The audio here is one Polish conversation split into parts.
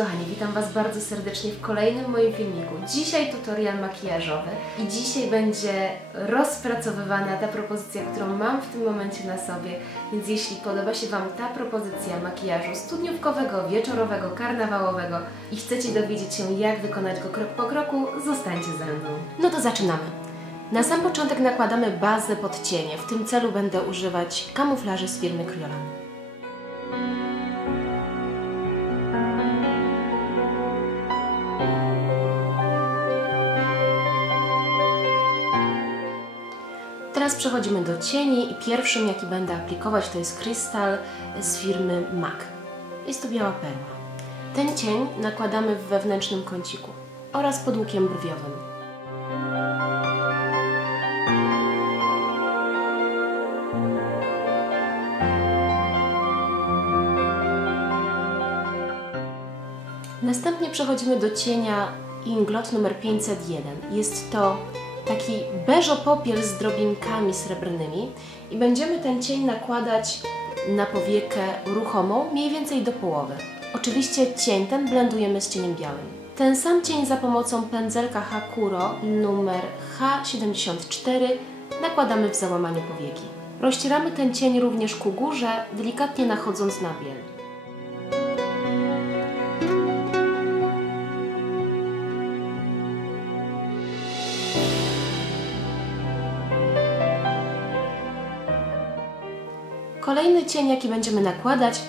kochani, witam Was bardzo serdecznie w kolejnym moim filmiku. Dzisiaj tutorial makijażowy i dzisiaj będzie rozpracowywana ta propozycja, którą mam w tym momencie na sobie, więc jeśli podoba się Wam ta propozycja makijażu studniówkowego, wieczorowego, karnawałowego i chcecie dowiedzieć się jak wykonać go krok po kroku, zostańcie ze mną. No to zaczynamy. Na sam początek nakładamy bazę pod cienie. W tym celu będę używać kamuflaży z firmy Kryolan. Teraz przechodzimy do cieni i pierwszym jaki będę aplikować to jest krystal z firmy MAC. Jest to biała perła. Ten cień nakładamy w wewnętrznym kąciku oraz pod łukiem brwiowym. Następnie przechodzimy do cienia Inglot numer 501. Jest to taki beżo-popiel z drobinkami srebrnymi i będziemy ten cień nakładać na powiekę ruchomą, mniej więcej do połowy. Oczywiście cień ten blendujemy z cieniem białym. Ten sam cień za pomocą pędzelka Hakuro numer H74 nakładamy w załamaniu powieki. Rozcieramy ten cień również ku górze, delikatnie nachodząc na biel. Kolejny cień, jaki będziemy nakładać,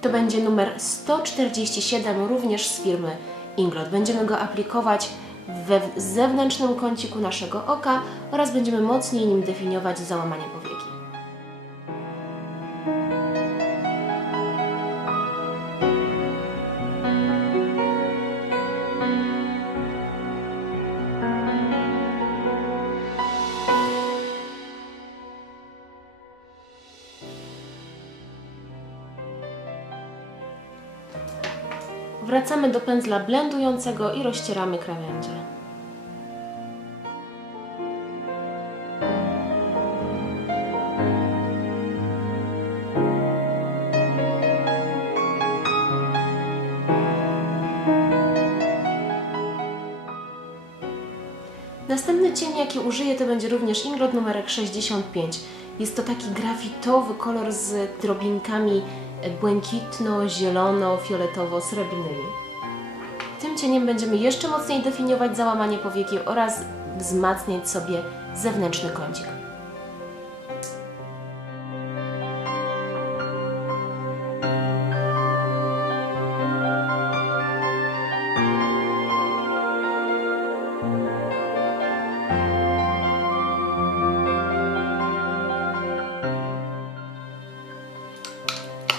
to będzie numer 147, również z firmy Inglot. Będziemy go aplikować we zewnętrznym kąciku naszego oka oraz będziemy mocniej nim definiować załamanie powieki. Wracamy do pędzla blendującego i rozcieramy krawędzie. Następny cień, jaki użyję, to będzie również Inglot numerek 65. Jest to taki grafitowy kolor z drobinkami błękitno-zielono-fioletowo-srebrnymi. Tym cieniem będziemy jeszcze mocniej definiować załamanie powieki oraz wzmacniać sobie zewnętrzny kącik.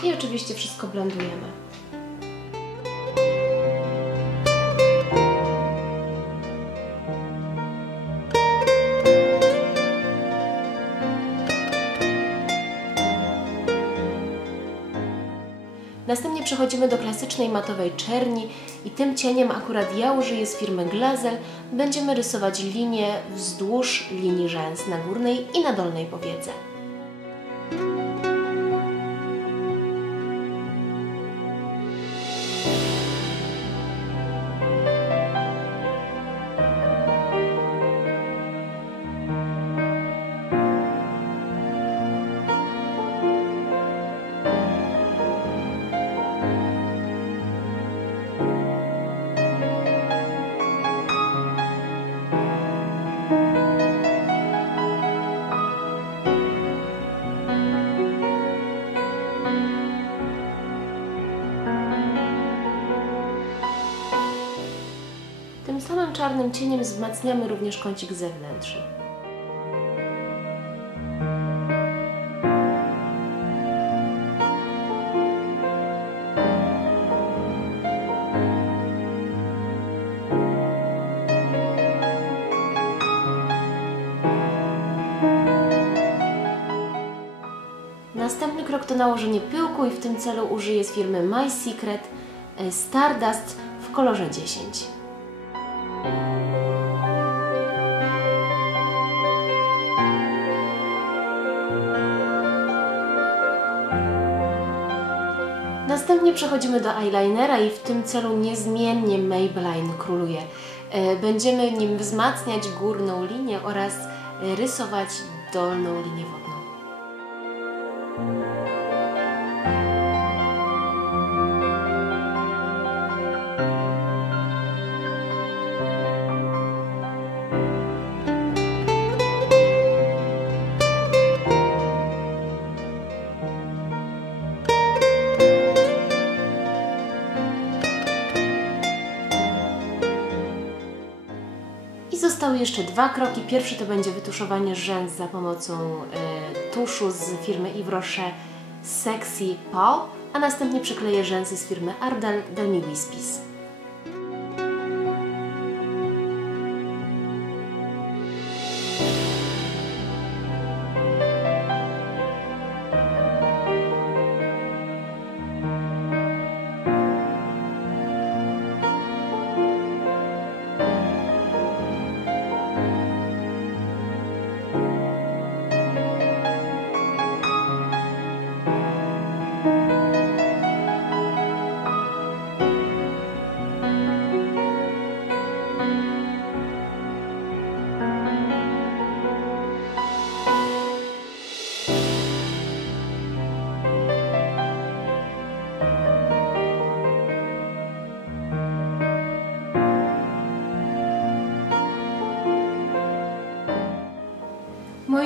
I oczywiście wszystko blendujemy. Następnie przechodzimy do klasycznej matowej czerni i tym cieniem akurat ja użyję z firmy Glazel. Będziemy rysować linie wzdłuż linii rzęs na górnej i na dolnej powiece. Czarnym cieniem wzmacniamy również kącik zewnętrzny. Następny krok to nałożenie pyłku i w tym celu użyję z firmy My Secret e, Stardust w kolorze 10. Następnie przechodzimy do eyelinera i w tym celu niezmiennie Maybelline króluje. E, Będziemy nim wzmacniać górną linię oraz rysować dolną linię wodną. Zostały jeszcze dwa kroki. Pierwszy to będzie wytuszowanie rzęs za pomocą e, tuszu z firmy Yves Rocher Sexy Paw, a następnie przykleję rzęsy z firmy Ardell Demi Wispis.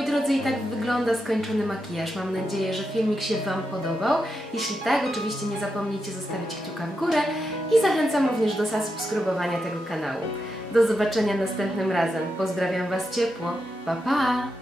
Moi drodzy, i tak wygląda skończony makijaż. Mam nadzieję, że filmik się Wam podobał. Jeśli tak, oczywiście nie zapomnijcie zostawić kciuka w górę i zachęcam również do zasubskrybowania tego kanału. Do zobaczenia następnym razem. Pozdrawiam Was ciepło. Pa, pa!